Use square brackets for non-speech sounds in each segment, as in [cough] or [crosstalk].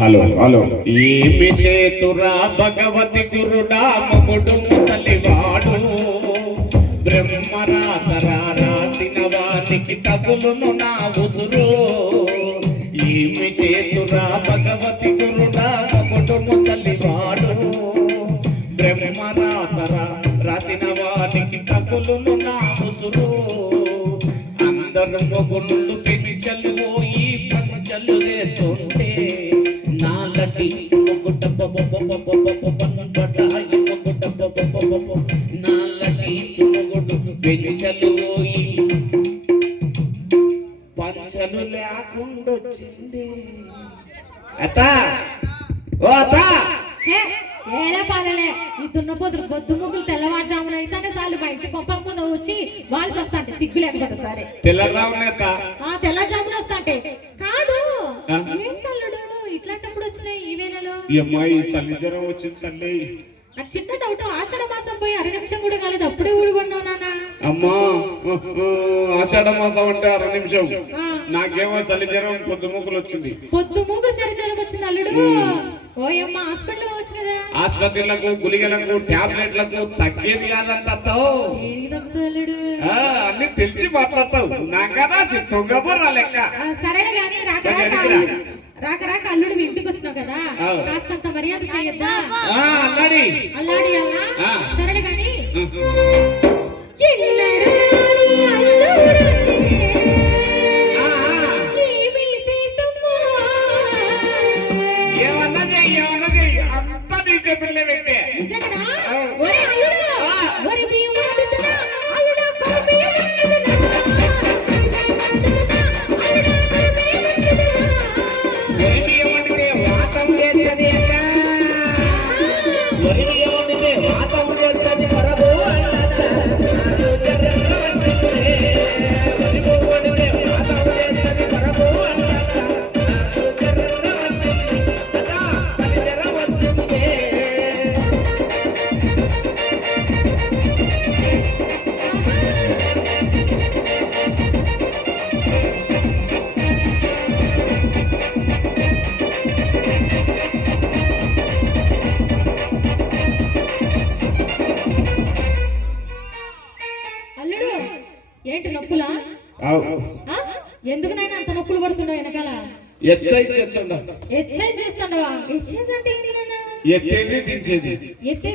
Hello hello ఏమి చేతురా భగవతి గురుడా మగుడు ముసలివాడు. బ్రహ్మరాతరా రాసిన వానికి తగులును నా ఉసురు. ఏమి చేతురా భగవతి గురుడా మగుడు ముసలివాడు. బ్రహ్మరాతరా రాసిన వానికి తగులును నా ఉసురు. అందరు మొగుళ్ళు పెంచలు పోయి పంచలు నాలటి మొగుడు పెంచలు పంచలు లేకుండా వచ్చింది అత్త ఓ అత్త ఏలే పాలలే ఈ దున్నపోతులు బొద్దు ముగ్గులు తెల్లవారుజామున అయితేనే చాలు మా ఇంటి కొంప ముందు వచ్చి వాళ్ళు వస్తాంటే సిగ్గు లేకపోతే సరే. తెల్లరావునే ఆ తెల్లవారుజామున వస్తాంటే. కాదు? వచ్చినాయి ఈ వేళలో? ఈ అమ్మాయి చలి జ్వరం వచ్చింది తల్లి. నాకు చిన్న డౌట్ ఆషాఢ మాసం పోయి అర నిమిషం కూడా కాలేదు అప్పుడే ఊడిపడినావు నాన్న. అమ్మా ఆషాఢ మాసం అంటే అర నిమిషం. నాకేమో చలి జ్వరం పొద్దు మూకులు వచ్చింది. పొద్దు మూగులు చరిత్రలకు వచ్చింది అల్లుడు. ఓయమ్మ హాస్పిటల్ కదా? ఆసుపత్రులకు గులిగలకు టాబ్లెట్లకు తగ్గేది కాదంటావు అన్ని తెలిసి మాట్లాడతావు. నాకన్నా లెక్క. సరేలే రాక కొంచెం రాక వెనక్కి రా. అల్లుడు- రాక రాక అల్లుడు మీ ఇంటికి వచ్చినావు కదా? అవు. కాస్తంత మర్యాద చేయొద్దా? అల్లాడి. అల్లా. ఏమీ సీతమ్మా. ఏమన్నది ఏమన్నది? అంతా నీ చేతుల్లో నొప్పులా? ఎందుకు నాయన అంత నొప్పులు పడుతున్నావు వెనకాల? ఎక్సైజ్ చేస్తుండ. ఎక్సైజ్ చేస్తాడవా? ఎక్సైజ్ అంటే ఎత్తేది దించేది. ఎత్తే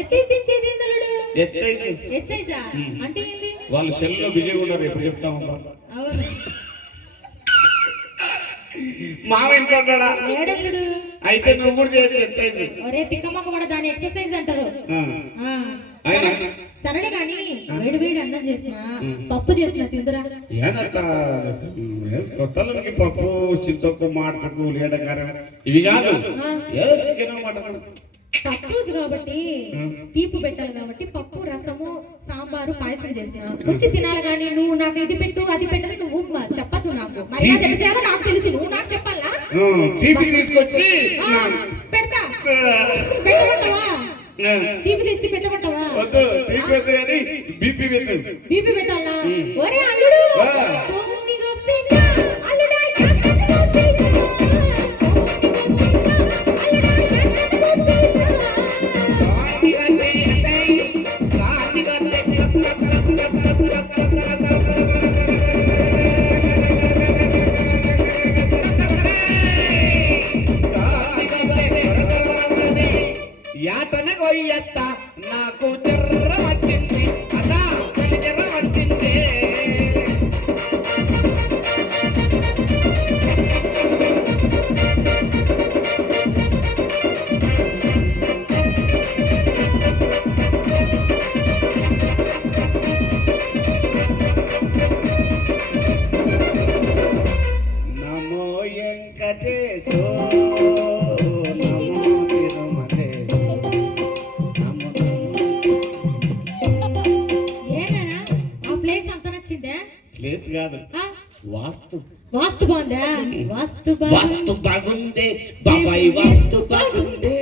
ఎత్తించేది ఏంటి అల్లుడు? ఎక్సైజ్ ఎక్సైజా అంటే ఏంటి వాళ్ళు సెల్లో బిజీగా ఉన్నారు ఎప్పుడు చెప్తా ఉంటాం అవును. మా ఇంట్లో అయితే నువ్వు కూడా చేయొచ్చు ఎక్సైజ్ ఒరే తిక్కమ్మక కూడా దాని ఎక్సర్సైజ్ అంటారు. ఆ. ఆ, ఆయన- సరే సరేలే కానీ వేడి వేడి అన్నం చేసిన పప్పు చేసిన తిందురా. కొత్తలకి పప్పు చింతకు మాటకు ఇవి కాదు. ఏదో చికెన్ మటన్ ఫస్ట్ రోజు కాబట్టి తీపి పెట్టాలి కాబట్టి పప్పు రసము సాంబారు పాయసం చేసిన. వచ్చి తినాలి కానీ నువ్వు నాకు ఇది పెట్టు అది పెట్టని నువ్వు చెప్పద్దు నాకు. ఎట్లా చేయాలో నాకు తెలుసు. నువ్వు నాకు చెప్పాలా? తీపి తీసుకొచ్చి పెడతా. పెట్టమంటావా? తీపి తెచ్చి పెట్టమంటావా? వద్దు తీపి వద్దు కానీ బీపీ పెట్టు. బీపీ పెట్టాలా? ఒరే అల్లుడు! వాస్తు బాగుంది వాస్తు బాగుంది. బాబాయ్ వాస్తు బాగుంది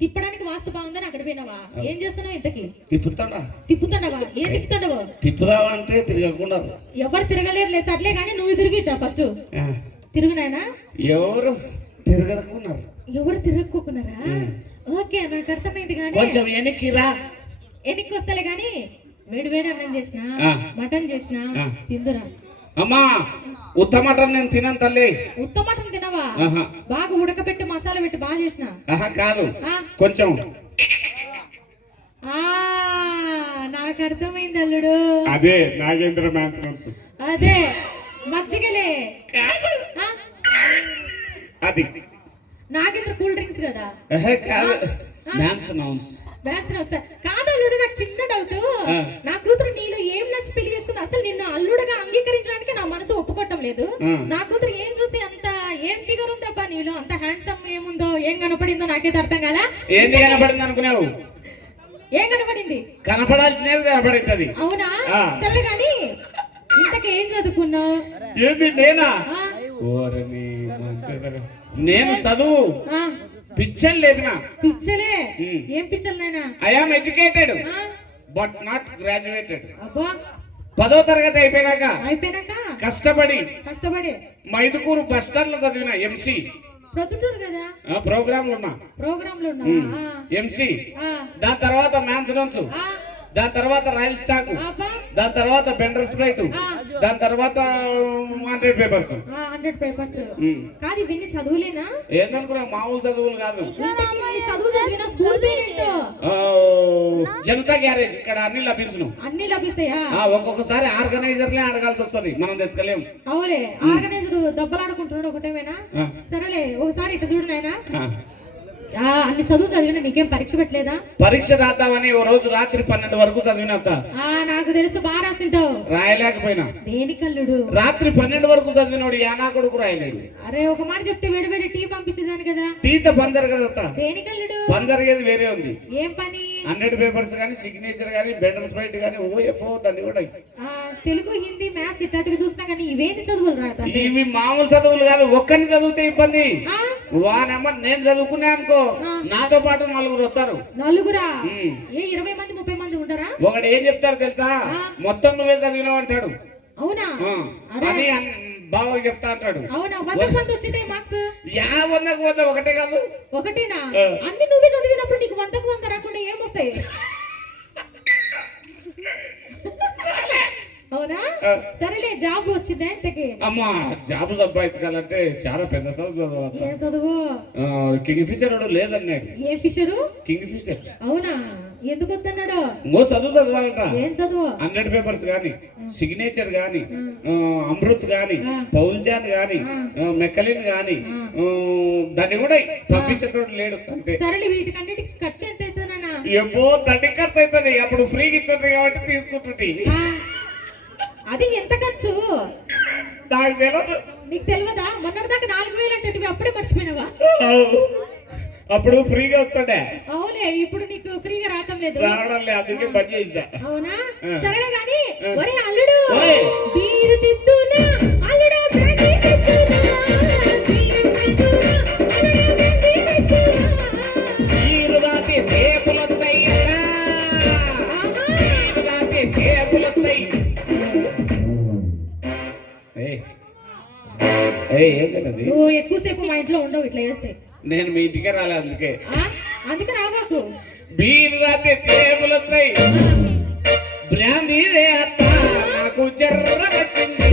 తిప్పడానికి వాస్తు బాగుందని అక్కడ పోయినావా? ఏం చేస్తున్నావు ఇంతకి? తిప్పుతాడా? ఏం తిప్పుదామంటే తిరగకున్నారు ఎవరు తిరగలేరులే సర్లే కానీ నువ్వు తిరిగిట్టా ఫస్ట్. తిరుగునాయనా? ఎవరు తిరగకున్నారు. ఎవరు తిరగకోకున్నారా ఓకే నాకు అర్థమైంది కానీ కొంచెం వెనక్కి రా. ఎన్నికి వస్తలే కానీ వేడి వేడి అన్నం చేసిన. మటన్ చేసిన. తిందురా. అమ్మా ఉత్తమటం నేను తినను తల్లి. ఉత్త మటన్ తినవా. బాగా ఉడకబెట్టి మసాలా పెట్టి బాగా చేసిన? కాదు. కొంచెం. నాకు అర్థమైంది అల్లుడు. అదే నాగేంద్ర మ్యాన్స్ అదే మజ్జిగలే? అది. నాగేంద్ర కూల్ డ్రింక్స్ కాదు? మ్యాన్స్ నౌన్స్ వేసిన వస్తా కాదు అల్లుడు నాకు చిన్న డౌట్. నా కూతురు నీలో ఏం నచ్చి పెళ్ళి చేసుకుంది? అసలు నిన్ను అల్లుడుగా అంగీకరించడానికి నా మనసు ఒప్పుకోవటం లేదు. నా కూతురు ఏం చూసి అంత ఏం ఫిగర్ ఉందబ్బా నీలో? అంత హ్యాండ్సమ్ ఏముందో? ఏం కనపడిందో నాకైతే అర్థం కాలా? ఏంది కనపడింది అనుకున్నావు? ఏం కనపడింది? కనపడాల్సినది అవునా. సరే కానీ ఇంతకు ఏం చదువుకున్నావు? ఏంది. నేను? చదువు. ఆ, పిచ్చర్ లేపిన పిచ్చలే. ఏం పిచ్చలు నాయనా? I am educated? But not graduated అబ్బా. పదో తరగతి అయిపోయినాక అయిపోయినాక? కష్టపడి కష్టపడి. మైదుకూరు బస్ స్టాండ్లో చదివిన ఎంసీ కదా? ప్రోగ్రామ్లో ఉన్నా. ప్రోగ్రామ్లో ఉన్నావా ఎంసీ ఆ, దాని తర్వాత మ్యాన్స్ దాని తర్వాత రాయల్ స్టాక్. దాని తర్వాత బెండర్ స్ప్రైట్. దాని తర్వాత హండ్రెడ్ పేపర్స్. Hundred papers. ఉమ్. కాదు ఇవన్నీ చదువులేనా? ఏందనుకున్నా మామూలు చదువులు కాదు. జనతా గ్యారేజ్. ఇక్కడ అన్ని లభించును. అన్ని లభిస్తాయా? ఆ, ఒక్కొక్కసారి ఆర్గనైజర్లే అడగాల్సి వస్తుంది. మనం తెచ్చుకోలేం. అవులే ఆర్గనైజర్ దెబ్బలాడుకుంటున్నాడు ఒకటేమేనా సరేలే ఒకసారి ఇట్లా చూడు నాయనా. అన్ని చదువు చదివిన నీకేం పరీక్ష పెట్టలేదా? పరీక్ష రాద్దామని ఓ రోజు రాత్రి పన్నెండు వరకు చదివినంత ఆ నాకు తెలుసు బాగా రాసింటావు. రాయలేకపోయినా. దేనికల్లుడు రాత్రి పన్నెండు వరకు చదివినోడు యానా కొడుకు రాయలేడు. అరే ఒక మాట చెప్తే వేడి వేడి టీ పంపించేదాన్ని కదా. టీత పంజర్ కదా దేనికల్లుడు పని జరిగేది వేరే ఉంది. ఏం పని? హండ్రెడ్ పేపర్స్ కానీ సిగ్నేచర్ కానీ బెండర్ స్ప్రైట్ కానీ ఓ ఎప్పో దాన్ని కూడా తెలుగు హిందీ మ్యాథ్స్ ఇట్లాంటివి చూసినా కానీ ఇవేంటి చదువులు రా తండ్రి? ఇవి మామూలు చదువులు కాదు ఒక్కరిని చదివితే ఇబ్బంది. వానమ్మ నేను చదువుకున్నా అనుకో నాతో పాటు నలుగురు వస్తారు. నలుగురా. ఏ ఇరవై మంది ముప్పై మంది ఉంటారా? ఒకడు ఏం చెప్తాడు తెలుసా? మొత్తం నువ్వే చదివినావు అంటాడు. అవునా. అని బావకి చెప్తా అంటాడు. అవునా? వంద వచ్చినాయి మార్క్స్? యా వందకు వంద ఒకటే కాదు. ఒకటినా. అన్ని నువ్వే చదివినప్పుడు నీకు వందకు వంద రాకుండా ఏమొస్తాయి? [laughs] అవునా. సరేలే జాబ్ వచ్చిందా ఇంతకి? అమ్మా జాబ్ సంపాదించాలంటే చాలా పెద్ద చదువు ఏ చదువు? కింగ్ ఫిషర్ వాడు లేదన్నాడు ఏ ఫిషరు? King fissure. అవునా? ఎందుకు వద్దన్నాడు ఇంకో చదువు చదవాలట. ఏం చదువు? హండ్రెడ్ పేపర్స్ గాని సిగ్నేచర్ గాని అమృత్ గాని. పౌల్జాన్ గాని ఆ, మెక్కలిన్ గాని దాన్ని కూడా పంపించేటోడు లేడు సరేలే వీటికన్నిటికి ఖర్చు ఎంత అవుతుందన్నా ఎప్పో దండి ఖర్చు అవుతుంది అప్పుడు ఫ్రీగా ఇచ్చింది కాబట్టి తీసుకుంటుంది. అది ఎంత ఖర్చు? నాకు తెలియదు మొన్నటిదాకా నాలుగు వేలు అంటే అప్పుడే మర్చిపోయినావా? అప్పుడు ఫ్రీగా వచ్చాడే అవులే ఇప్పుడు నీకు ఫ్రీగా రావటం లేదు. రావడం లేదు అందుకే బంద్ చేసిన. అవునా? ఆ. సరేలే గాని ఒరే అల్లుడు. బీరు తిత్తునా అల్లుడా బ్రాండీ తిత్తునా నువ్వు ఎక్కువసేపు మా ఇంట్లో ఉండవు ఇట్లా చేస్తే. నేను మీ ఇంటికే రాలే అందుకే. ఆ? అందుకే రాబాకు బీరు దాటి టేపులొస్తాయి బ్రాందీ రే అత్త నాకు జర్ర వచ్చింది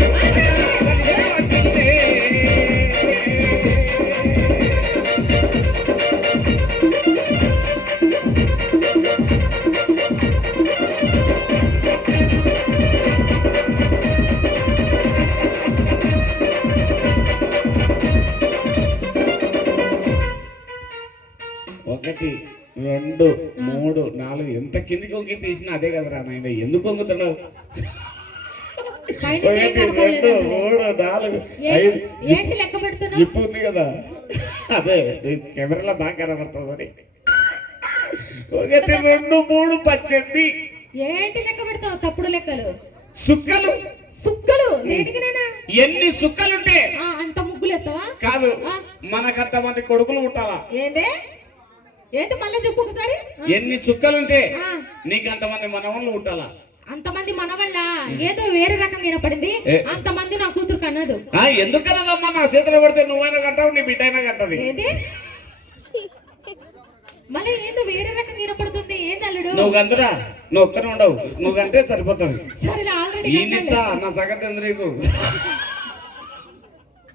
ఒకటి రెండు మూడు నాలుగు ఎంత కిందికి వంగి తీసినా అదే కదరా నాయన ఎందుకు వంగుతున్నావు రెండు మూడు నాలుగు ఏంటి ఐదు జిప్పు ఉంది కదా. అదే కెమెరాలో బాగా కనబడుతుందని ఒకటి రెండు మూడు పద్దెనిమిది ఏంటి లెక్క పెడతావు తప్పుడు లెక్కలు? సుక్కలు. సుక్కలు? ఎన్ని సుక్కలుంటే. ఆ, అంత ముగ్గులు వేస్తావా కాదు. మనకంత మంది కొడుకులు ఉంటాలా ఏందే? ఏంటి మళ్ళీ చెప్పు ఒకసారి? ఎన్ని సుక్కలుంటే నీకు అంతమంది మనవళ్ళు ఉంటాలా? అంతమంది మన వల్ల ఏదో వేరే రకంగా వినపడింది. అంతమంది నా కూతురు కన్నదు ఆ ఎందుకన్నదమ్మా నా చేతిలో పడితే నువ్వైనా కంటావు నీ బిడ్డ అయినా కంటది. ఏది? మళ్ళీ ఏందో వేరే రకంగా వినపడుతుంది. ఏంది అల్లుడు? నువ్వు కందురా నువ్వు ఒక్కనే ఉండవు. నువ్వు కంటే సరిపోతుంది. సరే ఆల్రెడీ ఈ నిచ్చా నా సగతి ఎందుకు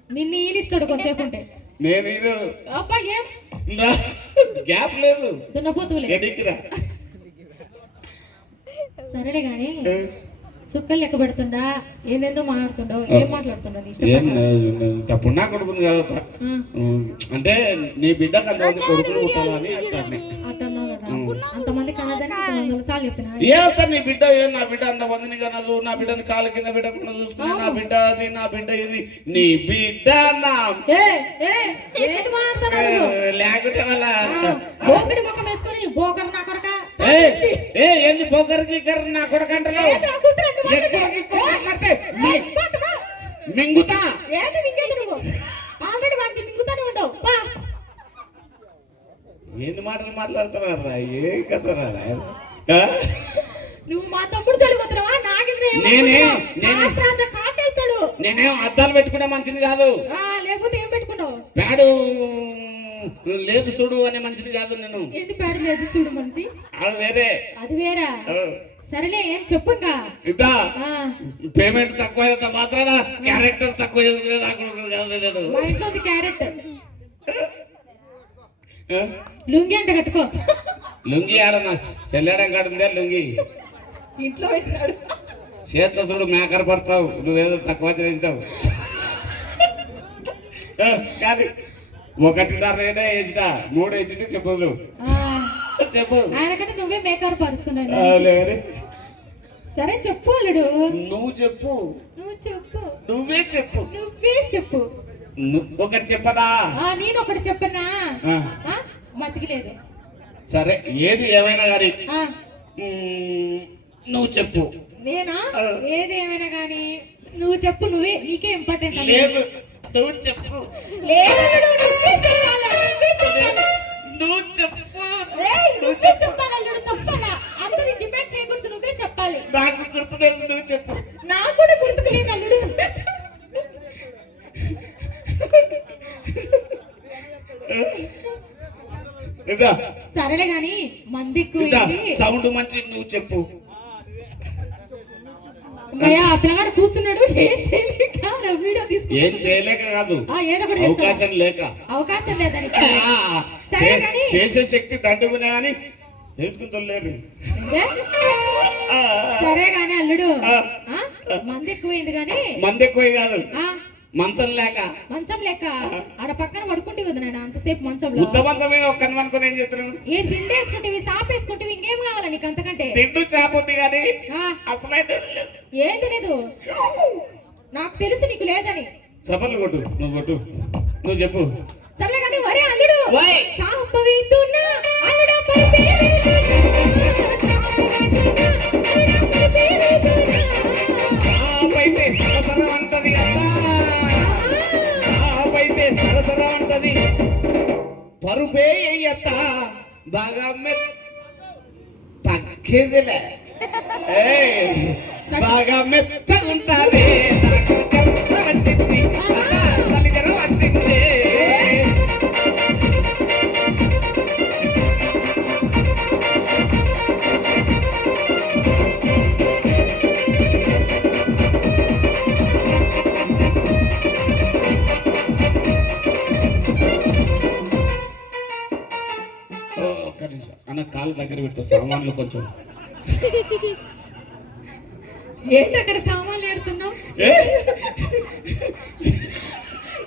నిన్ను ఈనిస్తాడు కొంచెంసేపు ఉంటే. నేను ఇది అబ్బా ఏం? గ్యాప్ లేదు. దున్నపోతులే సరేలే గాని సుక్కలు లెక్క పెడుతుండా? ఏందేందో మాట్లాడుతుండో? ఏం మాట్లాడుతుండో తప్పుడు నా కొడుకుని కదా అంటే నీ బిడ్డ కంతమంది కొడుకులు పుట్టాలని అంటాను. అంతమంది వందల చెప్పిన నీ బిడ్డ ఏ నా బిడ్డ అంత మందిని కనదు నా బిడ్డని కాలు కింద పెట్టకుండా చూసుకుని నా బిడ్డ అది నా బిడ్డ ఇది నీ బిడ్డ నా? లేకుంటే వాళ్ళ ముఖం వేసుకొని బోకరు నా కొడక ఏ ఏంది నా ఏంది. మింగుతా ఏంది మింగేది నువ్వు ఆల్రెడీ వాడికి మింగుతానే ఉండవు. ఏంది మాటలు మాట్లాడుతున్నారా ఏ కథరా నువ్వు మా తమ్ముడు చలిపోతున్నావా నాకింద్ర నేనే, నేనే. రాజా కాటేస్తాడు. నేనేం అద్దాలు పెట్టుకునే మనిషిని కాదు. లేకపోతే ఏం పెట్టుకుంటావు పేడు లేదు చూడు అనే మనిషిని కాదు నేను. ఏంది పేడ లేదు చూడు మనిషి? అది వేరే. అది వేరా? సరేలే ఏం చెప్పు ఇంకా. పేమెంట్ తక్కువ అయితే మాత్రాన క్యారెక్టర్ తక్కువ లేదు. మా ఇంట్లో ఆ? లుంగి అంటే కట్టుకో. లుంగి ఆడనా? చెల్లెడం కాడుందే లుంగి. ఇంట్లో పెట్టినాడు. చేత చూడు మేకర పడతావు. నువ్వేదో తక్కువ చేసినావు. కానీ ఒకటిన్నర రేటే వేసిన మూడు వేసింటే చెప్పు నువ్వు. చెప్పు. ఆయనకంటే నువ్వే మేకర్ పరుస్తున్నావు. సరే చెప్పు అల్లుడు. నువ్వు చెప్పు. నువ్వు చెప్పు. నువ్వే చెప్పు. నువ్వే చెప్పు. ఒకటి చెప్పదా నేను ఒకటి చెప్పనా? మతికిలేదు. సరే ఏది ఏమైనా కానీ నువ్వు చెప్పు. నేనా. ఏది ఏమైనా కానీ నువ్వు చెప్పు నువ్వే నీకే ఇంపార్టెంట్ లేదు నువ్వు చెప్పు. లేదు నువ్వే చెప్పాలా నువ్వే చెప్పాలా నువ్వు చెప్పు. నువ్వే చెప్పాలి అల్లుడు తప్పాలా? అందరి డిమాండ్ చేయకూడదు నువ్వే చెప్పాలి. నాకు గుర్తులేదు నువ్వు చెప్పు. నాకు కూడా అల్లుడు. ఇదా. సరేలే గాని మంది సౌండ్ మంచి నువ్వు చెప్పు. ఆ పిల్లగాడు కూర్చున్నాడు ఏం చేయలేక వీడియో తీసుకు ఏం చేయలేక కాదు? అవకాశం లేక. అవకాశం లేదానికి ఆ, సరే కానీ చేసే శక్తి దండుకునే అని నేర్చుకుంటలేరు? సరే గాని అల్లుడు? మంది ఎక్కువైంది గాని మంది ఎక్కువ కాదు. ఆ? మంచం లేక. మంచం లెక్క ఆడ పక్కన పడుకుంటే కదా నేను అంతసేపు మంచంలో. మీద ఒక్కని అనుకుని ఏం చేస్తున్నాను ఏం తిండి వేసుకుంటే సాప్ వేసుకుంటే ఇంకేం కావాలి నీకు అంతకంటే? తిండు చేప ఉంది కానీ అసలైతే లేదు. ఏం తెలియదు నాకు తెలుసు నీకు లేదని. చపర్లు కొట్టు నువ్వు కొట్టు. నువ్వు చెప్పు. సర్లే కానీ వరే అల్లుడు వై. సాంపవితున్నా అల్లుడా సాపైతే బాగా మె- తగ్గేదిలే ఏయ్, బాగా అన్న కాలు దగ్గర పెట్టు సామాన్లు కొంచెం ఏంటి అక్కడ సామాన్లు ఏడుతున్నావు?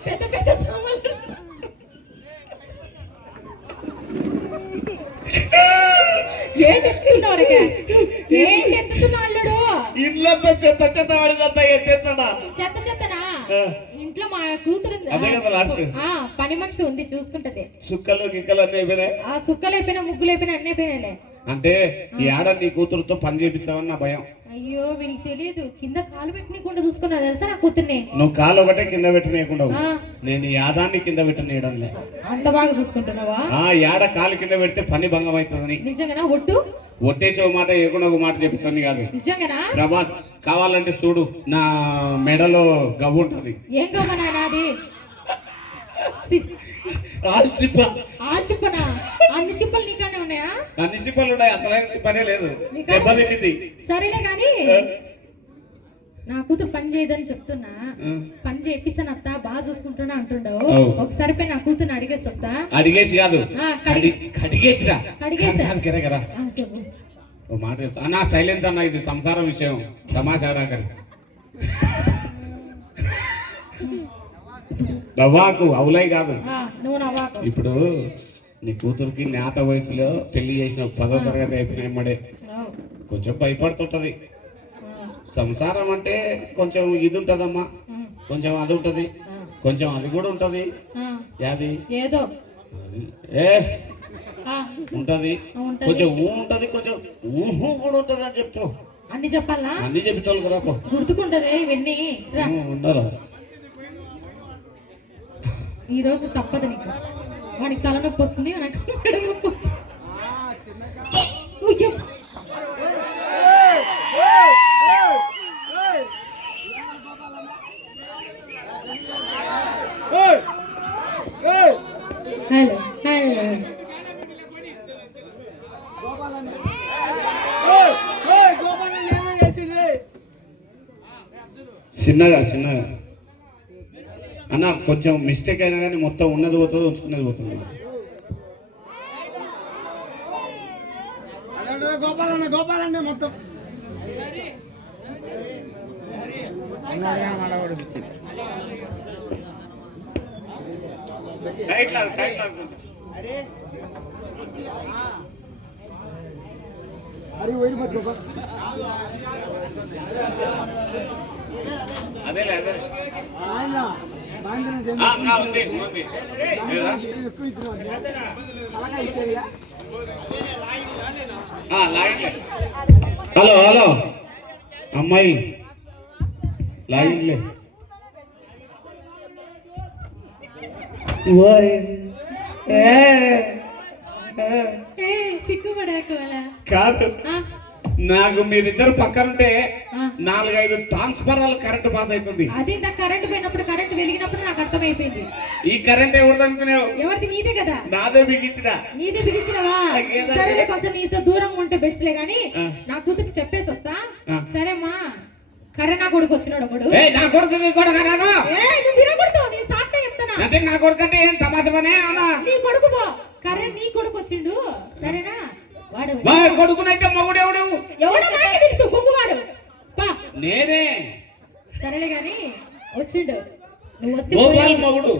పెద్ద పెద్ద సామాన్లు ఏంటి ఎత్తుతున్నావు అడగ? ఏంటి ఎత్తుతున్నావు అల్లుడు ఇల్లంతా చెత్త చెత్త పడిందంతా ఎత్తేస్తాడా చెత్త చెత్తనా. ఇంట్లో మా కూతురు ఉంది. అదే కదా లాస్ట్. ఆ పని మనిషి ఉంది చూసుకుంటది. సుక్కలు గిక్కలు అన్నీ అయిపోయినాయి? ఆ సుక్కలైపోయినా ముగ్గులైపోయినా అన్నీ అయిపోయినాయిలే. అంటే ఈ ఆడ నీ కూతురుతో పని చేయించావని నా భయం. అయ్యో వీనికి తెలియదు. కింద కాలు పెట్టనీయకుండా చూసుకున్నా తెలుసా నా కూతుర్ని? నువ్వు కాలు ఒకటే కింద పెట్టనీయకుండా ఆ. నేను ఈ ఆదాన్ని కింద పెట్టనీయడంలే అంత బాగా చూసుకుంటున్నావా? ఆ యాడ కాలు కింద పెడితే పని భంగం అవుతుందని. నిజంగానా? ఒట్టు? ఒట్టేసి ఒక మాట ఏకుండా ఒక మాట చెప్తాను కాదు. ప్రభాస్ కావాలంటే చూడు నా మెడలో గవ్వు ఉంటుంది. ఏం నాది ఆల్చిప్ప. అన్ని చిప్పలు నీకానే ఉన్నాయా? అన్ని చిప్పలు ఉన్నాయి అసలైన చిప్పనే లేదు? దెబ్బ సరేలే కానీ నా కూతురు పని చేయదని చెప్తున్నా. పని చేయించను అత్త బాగా చూసుకుంటున్నా అంటుండవు. ఒకసారి పోయి నా కూతుర్ని అడిగేసి వస్తా. అడిగేసి కాదు. కడిగేసిరా. ఓ మాట. అన్న సైలెన్స్ అన్న ఇది సంసార విషయం. తమాషాడాకరి నవ్వాకు అవులై కాదు. ఇప్పుడు నీ కూతురికి నేత వయసులో పెళ్ళి చేసిన పదో తరగతి అయిపోయిన. కొంచెం భయపడుతుంటది. సంసారం అంటే కొంచెం ఇది ఉంటదమ్మా కొంచెం అది ఉంటది కొంచెం అది కూడా ఉంటది. యాది? ఏదో. ఏ? ఉంటది. కొంచెం ఊ ఉంటది కొంచెం ఊహు కూడా ఉంటది అని చెప్పు. అన్ని చెప్పాలా? అన్ని చెప్తాను కూడా పో. గుర్తుకుంటది ఇవన్నీ. రా. ఊ, ఉండాలి. ఈ రోజు తప్పదు నీకు. వాడికి తలనొప్పి వస్తుంది నాకు నొప్పి వస్తుంది. హలో హలో చిన్నగా చిన్నగా అన్న కొంచెం మిస్టేక్ అయినా కానీ మొత్తం ఉన్నది పోతుంది ఉంచుకునేది పోతుంది గోపాలన్న గోపాలన్న మొత్తం టైట్ లాగు, టైట్ లాగు. అరే. పోయి పట్టుకో అదేలే అదే ఆయన బాగా ఆ, ఆ, ఉంది ఉంది. Hello hello. అమ్మాయి లాగింగ్లే కాదు. నాకు మీరిద్దరు పక్కనుంటే. నాలుగైదు ట్రాన్స్ఫార్మర్ల కరెంట్ పాస్ అవుతుంది. అది ఇంత కరెంట్ పోయినప్పుడు కరెంట్ వెలిగినప్పుడు నాకు అర్థమైపోయింది. ఈ కరెంట్ ఎవరిది అనుకునేవు ఎవరిది? నీదే కదా. నాదే బిగించిన. నీదే బిగించినవా సరేలే కొంచెం నీతో దూరంగా ఉంటే బెస్ట్లే గాని ఆ. నా కూతురికి చెప్పేసి వస్తా. సరేమ్మా. కరోనా కొడుకు వచ్చినాడు ఒకడు నా కొడుకు నీ కొడుకు నాకు? ఏ నువ్వు వినకూడదు. నీ సాట్నే చెప్తానా అంటే నా కొడుకు అంటే ఏం తమాష పనే అవునా? నీ కొడుకు పో. కరెంట్ నీ కొడుకు వచ్చిండు. సరేనా? వాడు మా కొడుకునైతే మొగుడెవడు? ఎవడో నాకే తెలుసు బొంగువాడు పా. నేనే. సరేలే గాని వచ్చిండు. నువ్వు వస్తే గోపాల్ మొగుడు.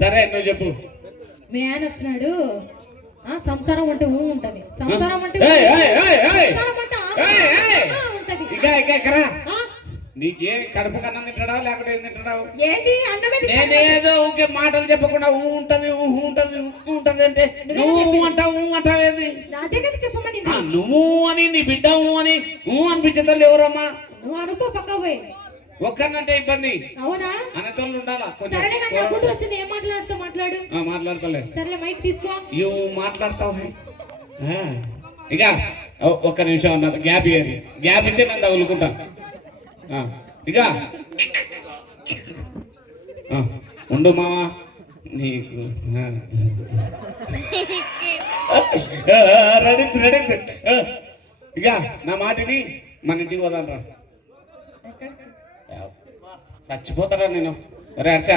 సరే నువ్వు చెప్పు. మీ ఆయన వచ్చినాడు. ఆ సంసారం అంటే ఊ ఉంటది. సంసారం అంటే ఊ. ఏయ్, ఏయ్, ఏయ్, ఏయ్. సంసారం అంటే ఉంటది. ఇక ఇక ఆ, నీకే కడుపు కన్నం తింటాడా లేకపోతే ఏం తింటాడా? ఏంది? అన్నమే. నేనేదో ఊకే మాటలు చెప్పకుండా ఊ ఉంటది ఊహు ఉంటది ఊ ఉంటది అంటే నువ్వు అంటావు ఊ అంటావు ఏంది? అదే కదా చెప్పమని ఆ, నువ్వు అని నీ బిడ్డ ఊ అని ఊ అనిపించదు ఎవరమ్మా? నువ్వు అనుకో పక్క పోయి. ఒక్కరినంటే ఇబ్బంది. అవునా? అనతోళ్ళు ఉండాలా? కొంచెం సరేలే కానీ నా కూతురు వచ్చింది ఏం మాట్లాడుతూ మాట్లాడు? ఆ, సరేలే మైక్ తీసుకో. ఇవి మాట్లాడతావు. ఇక ఒక్క నిమిషం అన్నారు గ్యాప్ ఇవ్వండి గ్యాప్ ఇచ్చే నేను తగులుకుంటా. ఆ, ఇక. ఉండు మావా నీకు రెడీ రెడీ ఇక నా మాటిని మన ఇంటికి పోదాం రా. చచ్చిపోతారా నేను? రే అర్చా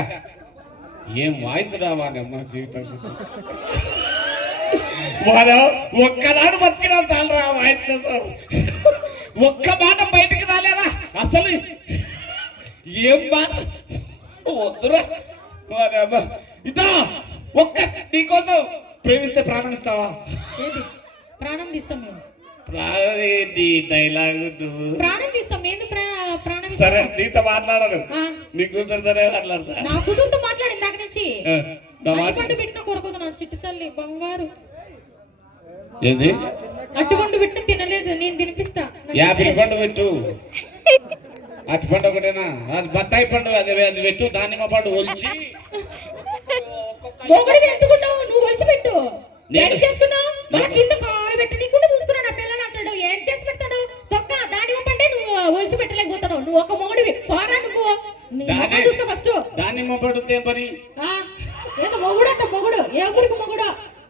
ఏం వాయిస్ రావా అమ్మ జీవితం వారు ఒక్కనాడు బతికినా చాలరా ఆ వాయిస్ కోసం? ఒక్క మాట బయటికి రాలేదా? అసలు ఏం మాట? వద్దురా. ఇదా ఒక్క నీకోసం ప్రేమిస్తే ప్రాణం ఇస్తావా? ప్రాణం తీస్తాం మేము. ప్రాణి తీస్తాం. ఏంది ప్రా- ప్రాణం సరే నీతో మాట్లాడను. నీ కూతురుతోనే మాట్లాడతా. నా కూతురుతో మాట్లాడింది దాకా నుంచి. పెట్టిన కొరకుతున్నాను చిట్టు తల్లి బంగారు. ఏంది? అట్టుపండు పెట్టిన తినలేదు నేను తినిపిస్తా. యాపిల్ పండు పెట్టు. అటు పండు ఒకటేనా? అది బత్తాయి పండు అది అది పెట్టు దానిమ్మ పండు ఒలిచి. మొగుడివి ఎందుకున్నావు నువ్వు ఒలిచి పెట్టు. నేను- ఏం చేసుకున్నావు మళ్ళీ కింద కాలు పెట్టి నీకుండా చూసుకున్నాడు ఆ పిల్లని అంటాడు. ఏం చేసి పెడతాడు? తొక్క దాని పంటే నువ్వు ఒలిచి పెట్టలేకపోతాడు నువ్వు ఒక మోడివి పోరా నువ్వు. నీ చూసుకో ఫస్ట్ దానిమ్మ పడితే పని? ఏదో మొగుడు అంట మొగుడు. ఏ ఊరికి మొగుడు?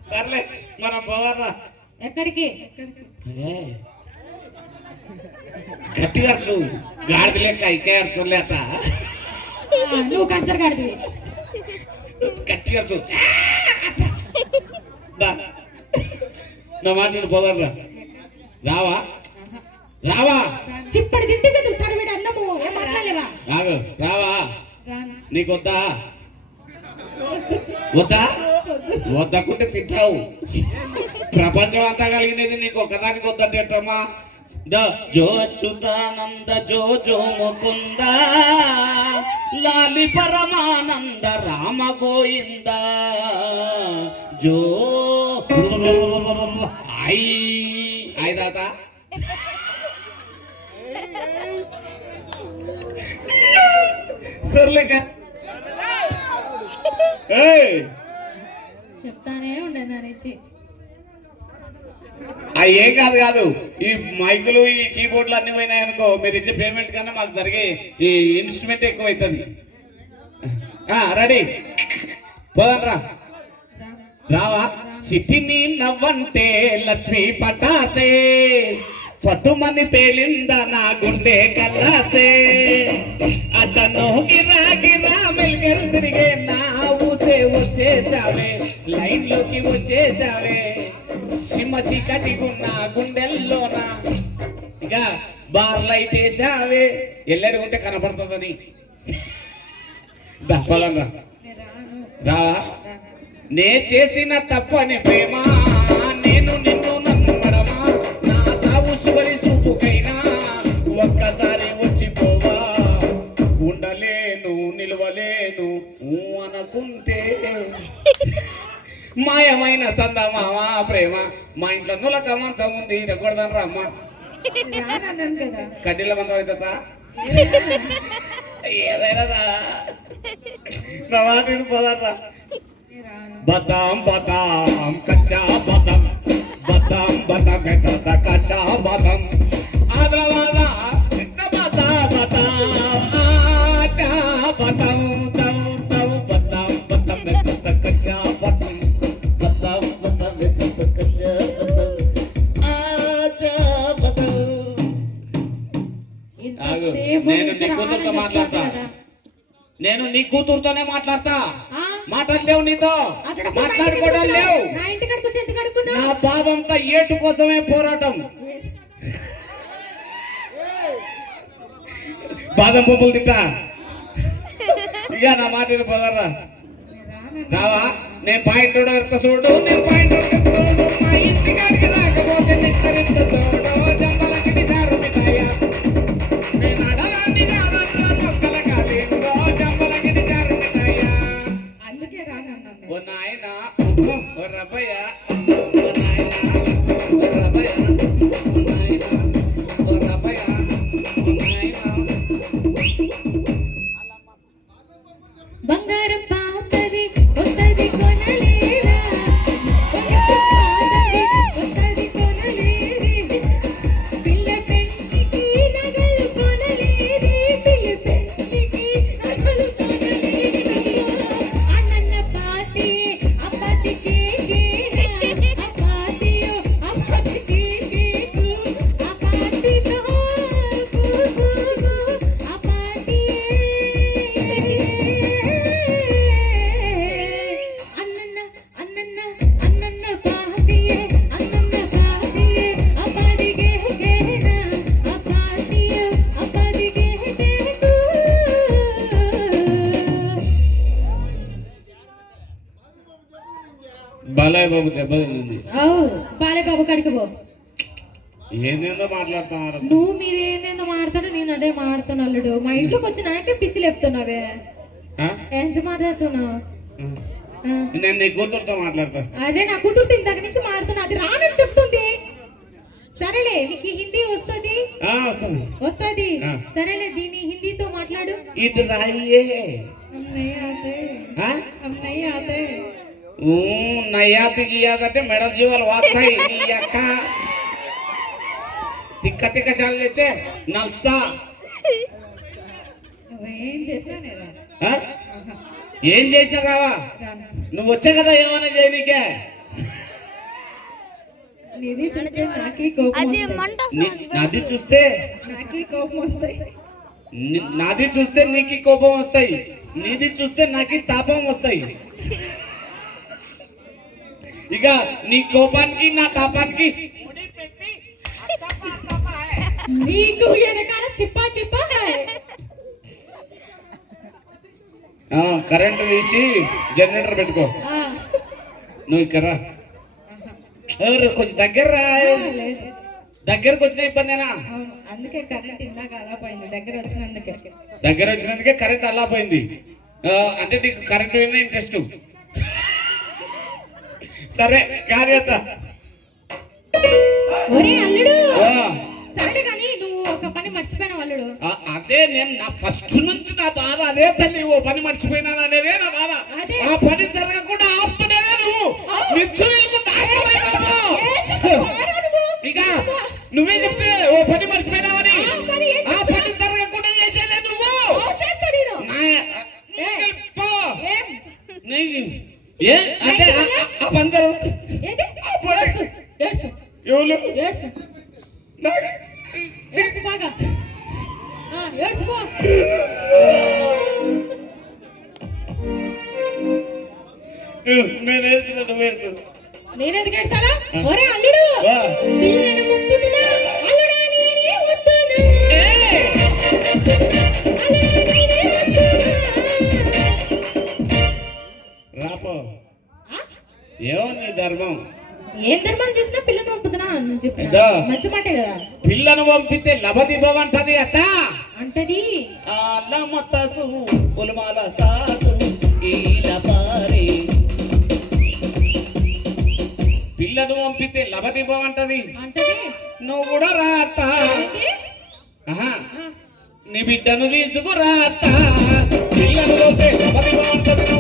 సర్లే మనం పోవాలా ఎక్కడికి? గట్టిగా అరచు గాడిద లెక్క ఇకే నువ్వు కంచర్ గాడివి గట్టిగా. నా మాట పోదారా రావా? రావా? చిప్పడి తింటే కదా సరే వీడు అన్నము. మాట్లాడలేవా? రావా? నీకు వద్దా వద్దా? వద్దకుంటే తింటావు ప్రపంచం అంతా కలిగినది నీకు ఒక్కదానికి వద్దంటే ఎట్టమ్మా? జో అచ్యుతానంద జో జో ముకుంద లాలి పరమానంద రామ గోయింద జో ఐ ఐ తాత. సర్లేక. ఏయ్. చెప్తానే ఉండే నానేసి ఏం కాదు కాదు. ఈ మైకులు ఈ కీబోర్డ్లు అన్ని పోయినాయి అనుకో మీరు ఇచ్చే పేమెంట్ కన్నా మాకు జరిగే ఈ ఇన్స్ట్రుమెంట్ ఎక్కువ అవుతుంది రెడీ. పోదండ్రా రావా? సిటీని నవ్వంటే లక్ష్మి పటాసే. పట్టుమని పేలింద నా గుండె కల్లాసే. అతను గిరా గిరా మెల్గలు తిరిగే నా ఊసే వచ్చేసావే లైన్లోకి వచ్చేసావే సిమ చీకటిగున్న గుండెల్లోన? ఇక బార్ లైట్ వేసావే ఎల్లడుకుంటే కనపడుతుందని. దప్పలన్నా రావా? నే చేసిన తప్పని ప్రేమ. నేను నిన్ను చివరి చూపుకైనా ఒక్కసారి వచ్చిపోవా. ఉండలేను నిలవలేను అనుకుంటే. మాయమైన సందమావా ప్రేమ. మా ఇంట్లో నులక మంచం ఉంది ఇరగొడదాం రా అమ్మ కడ్డీల మంచం అవుతుందా ఏదైనా రా. నా మాట విని పోదాం బదాం బదాం కచ్చా బదాం. బదాం బదాం మెట కచ్చా బదాం. ఆద్రవాద బదా బదా ఆచా బదాం. తం తం బదాం బదాం మెట కచ్చా బదాం. బదాం బదాం మెట కచ్చా బదాం. ఆచా బదాం. ఆగు. ఇంతసేపు నేను నీ కూతురుతో మాట్లాడతా. నేను నీ కూతురుతోనే మాట్లాడతా. ఆ? మాట్లాడలేవు నీతో. మాట్లాడుకోవడం లేవు. నా బాధంతా ఏటు కోసమే పోరాటం. బాదం పప్పులు తింటా. ఇక నా మాట పోదారా. రావా? నేను పాయింట్ ఎంత చూడు. నేను పాయింట్ చూడు. మా ఇంటి కాడికి రాకపోతే నిత్తరింత Thank [laughs] you. పో ఏందేందో మాట్లాడుతున్నారు? నువ్వు మీరేందేందో మాడతాడు నేను అదే మాడుతాను అల్లుడు. మా ఇంట్లోకి వచ్చి నాకే పిచ్చి లేపుతున్నావే? ఏం మాట్లాడుతున్నావు? నేను నీ కూతురుతో మాట్లాడతా. అదే నా కూతురు ఇంతకు నుంచి మాడుతున్నా అది రానని చెప్తుంది. సరేలే నీకు హిందీ వస్తుంది? వస్తుంది. సరేలే దీని హిందీతో మాట్లాడు. ఇది రాయే. అన్నయ్య? అన్నయ్య నయ్యాతి గీయాదంటే మెడల జీవాలు వాస్తాయి నీ [laughs] అక్క. తిక్క తిక్క చాలు తెచ్చే నల్సా. ఏం చేసినా రావా? నువ్వు వచ్చా కదా ఏమైనా చేయనీకే? నాది చూస్తే నాకే కోపం వస్తాయి ని- నాది చూస్తే నీకు కోపం వస్తాయి నీది చూస్తే నాకు తాపం వస్తాయి ఇక నీ కోపానికి నా తాపానికి నీకు వెనకాల చిప్పా చిప్పా ఆ, కరెంటు తీసి జనరేటర్ పెట్టుకో. ఆ, నువ్వు ఇక్కడ. ఎవరు కొంచెం దగ్గర దగ్గరకు వచ్చిన ఇబ్బందేనా? అందుకే కరెంట్ ఇందాక అలా పోయింది దగ్గర వచ్చినందుకే. దగ్గర వచ్చినందుకే కరెంట్ అలా పోయింది అంటే నీకు కరెంట్ మీద ఇంట్రెస్ట్. సరే కార్యత ఒరే అల్లుడు! ఆ, సరే కానీ నువ్వు ఒక పని మర్చిపోయిన అల్లుడు. అదే నేను నా ఫస్ట్ నుంచి నా బాధ అదే తల్లి ఓ పని మర్చిపోయినాను అనేదే నా బాధ. ఆ పని జరగకుండా ఆపుతున్నదే నువ్వు. నిచ్చు ఇక నువ్వే చెప్తే ఓ పని మర్చిపోయినావని ఆ పని జరగకుండా చేసేదే నువ్వు. ఏం? అంటే ఆ- ఎవరు? నేను నేనెందుకు ఏడ్చాలా? ఒరే అల్లుడు. పిల్లను ధర్మం. ఏం ధర్మం చేసినా పిల్లను పంపుతున్నా అని చెప్పి ఇదో. మంచి మాటే కదా. పిల్లను పంపితే అత్త. అంటది. అల్లమతసు ఉలమాల సాసు ఈల పారే. పిల్లను పంపితే లభదివ్వమంటది అంటది. నువ్వు కూడా రాత నీ బిడ్డను తీసుకురా అత్త. పిల్లను పంపే లభదివ్వమంటది నువ్వు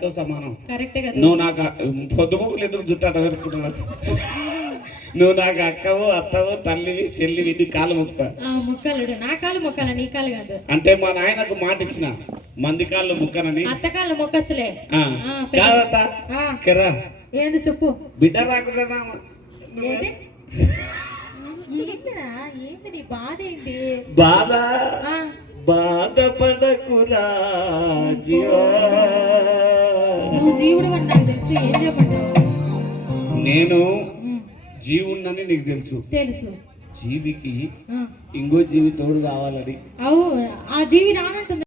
తల్లితో సమానం. నువ్వు నాకు పొద్దుముకులు ఎందుకు జుట్టు పెట్టుకుంటున్నావు నువ్వు నాకు అక్కవు అత్తవు తల్లివి చెల్లివి నీ కాలు ముక్తా ఆ ముక్కలుడు నా కాలు మొక్కల? నీ కాలు కాదు. అంటే మా నాయనకు మాట ఇచ్చిన మంది కాళ్ళు ముక్కనని. మొక్కచ్చులే. కాదత్త ఆ, కెరా ఏంది చెప్పు. బిడ్డ రాకుండా బాధ ఏంటి? బాధ? ఆ, బాధపడకురా జీవా జీవుడు తెలుసు ఏం నేను జీవుణ్ణని నీకు తెలుసు. తెలుసు. జీవికి ఇంకో జీవి తోడు కావాలని. అవు ఆ జీవి రానంటుంది.